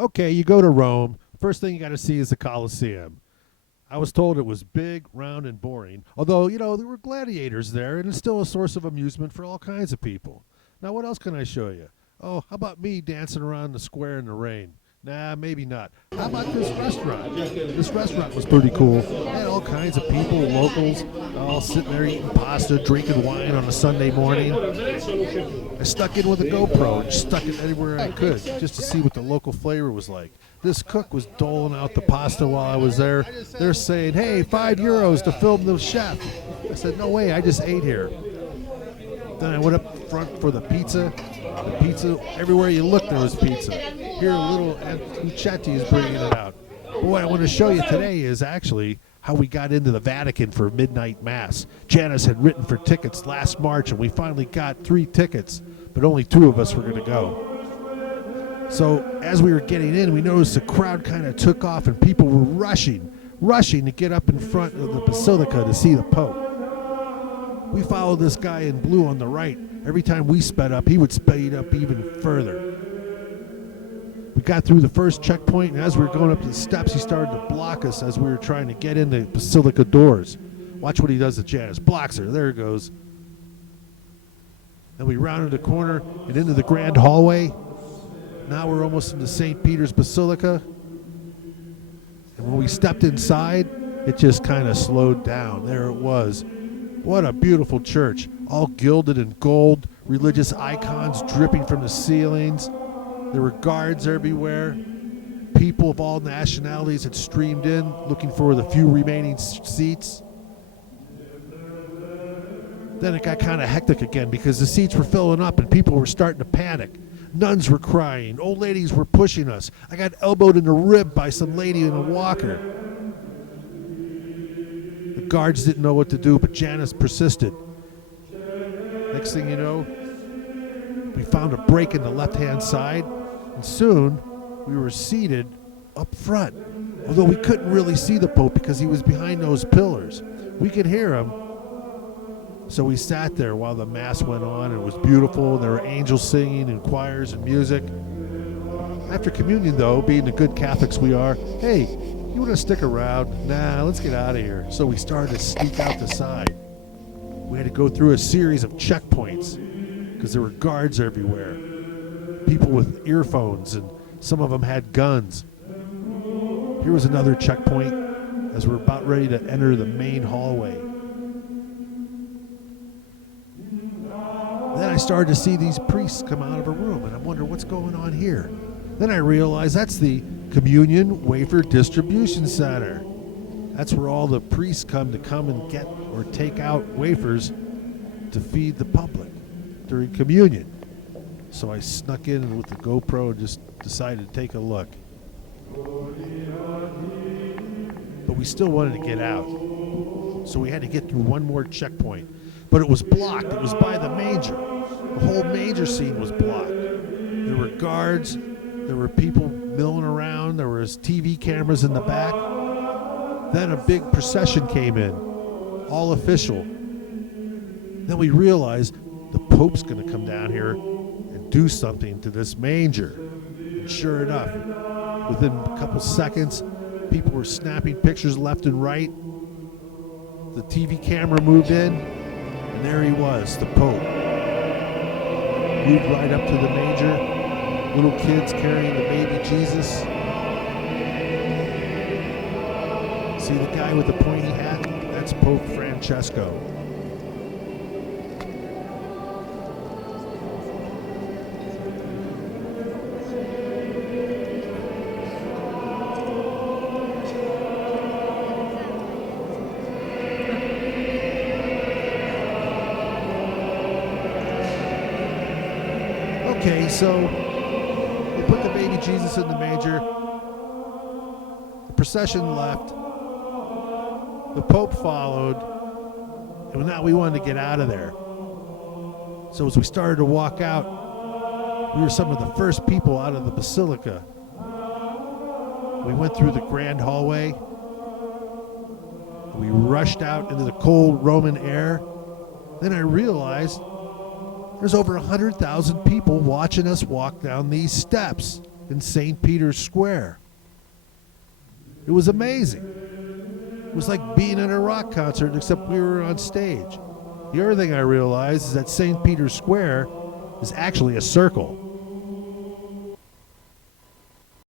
Okay, you go to Rome. First thing you got to see is the Colosseum. I was told it was big, round, and boring. Although, there were gladiators there, and it's still a source of amusement for all kinds of people. Now, what else can I show you? Oh, how about me dancing around the square in the rain? Nah, maybe not. How about this restaurant? This restaurant was pretty cool. They had all kinds of people, locals, all sitting there eating pasta, drinking wine on a Sunday morning. I stuck in with a GoPro and stuck it anywhere I could just to see what the local flavor was like. This cook was doling out the pasta while I was there. They're saying, hey, €5 to film the chef. I said, no way, I just ate here. Then I went up front for the pizza. The pizza, everywhere you look, there was pizza. Here, a little Luchetti is bringing it out. But what I want to show you today is actually how we got into the Vatican for midnight mass. Janice had written for tickets last March, and we finally got 3 tickets, but only 2 of us were going to go. So as we were getting in, we noticed the crowd kind of took off, and people were rushing to get up in front of the Basilica to see the Pope. We followed this guy in blue on the right. Every time we sped up, he would speed up even further. We got through the first checkpoint, and as we were going up the steps, he started to block us as we were trying to get in the Basilica doors. Watch what he does to Janice. Blocks her. There it goes. Then we rounded the corner and into the grand hallway. Now we're almost into St. Peter's Basilica. And when we stepped inside, it just kind of slowed down. There it was. What a beautiful church. All gilded in gold, religious icons dripping from the ceilings. There were guards everywhere. People of all nationalities had streamed in, looking for the few remaining seats. Then it got kind of hectic again because the seats were filling up and people were starting to panic. Nuns were crying. Old ladies were pushing us. I got elbowed in the rib by some lady in a walker. The guards didn't know what to do, but Janice persisted. Next thing you know, we found a break in the left-hand side, and soon we were seated up front. Although we couldn't really see the Pope because he was behind those pillars. We could hear him. So we sat there while the Mass went on. It was beautiful. There were angels singing and choirs and music. After communion, though, being the good Catholics we are, hey, you want to stick around? Nah, let's get out of here. So we started to sneak out the side. We had to go through a series of checkpoints because there were guards everywhere. People with earphones, and some of them had guns. Here was another checkpoint as we're about ready to enter the main hallway. Then I started to see these priests come out of a room, and I wonder what's going on here. Then I realized that's the Communion Wafer Distribution Center. That's where all the priests come and get or take out wafers to feed the public during communion. So I snuck in with the GoPro and just decided to take a look. But we still wanted to get out. So we had to get through one more checkpoint. But it was blocked. It was by the manger. The whole manger scene was blocked. There were guards. There were people milling around. There was TV cameras in the back. Then a big procession came in, all official. Then we realized the Pope's going to come down here and do something to this manger. And sure enough, within a couple seconds, people were snapping pictures left and right. The TV camera moved in, and there he was, the Pope. Moved right up to the manger, little kids carrying the baby Jesus. See the guy with the pointy hat? That's Pope Francesco. Okay, so they put the baby Jesus in the manger. The procession left. The Pope followed. And now we wanted to get out of there. So as we started to walk out, we were some of the first people out of the Basilica. We went through the grand hallway. We rushed out into the cold Roman air. Then I realized there's over 100,000 people watching us walk down these steps. in St. Peter's Square. It was amazing. It was like being at a rock concert, except we were on stage. The other thing I realized is that St. Peter's Square is actually a circle.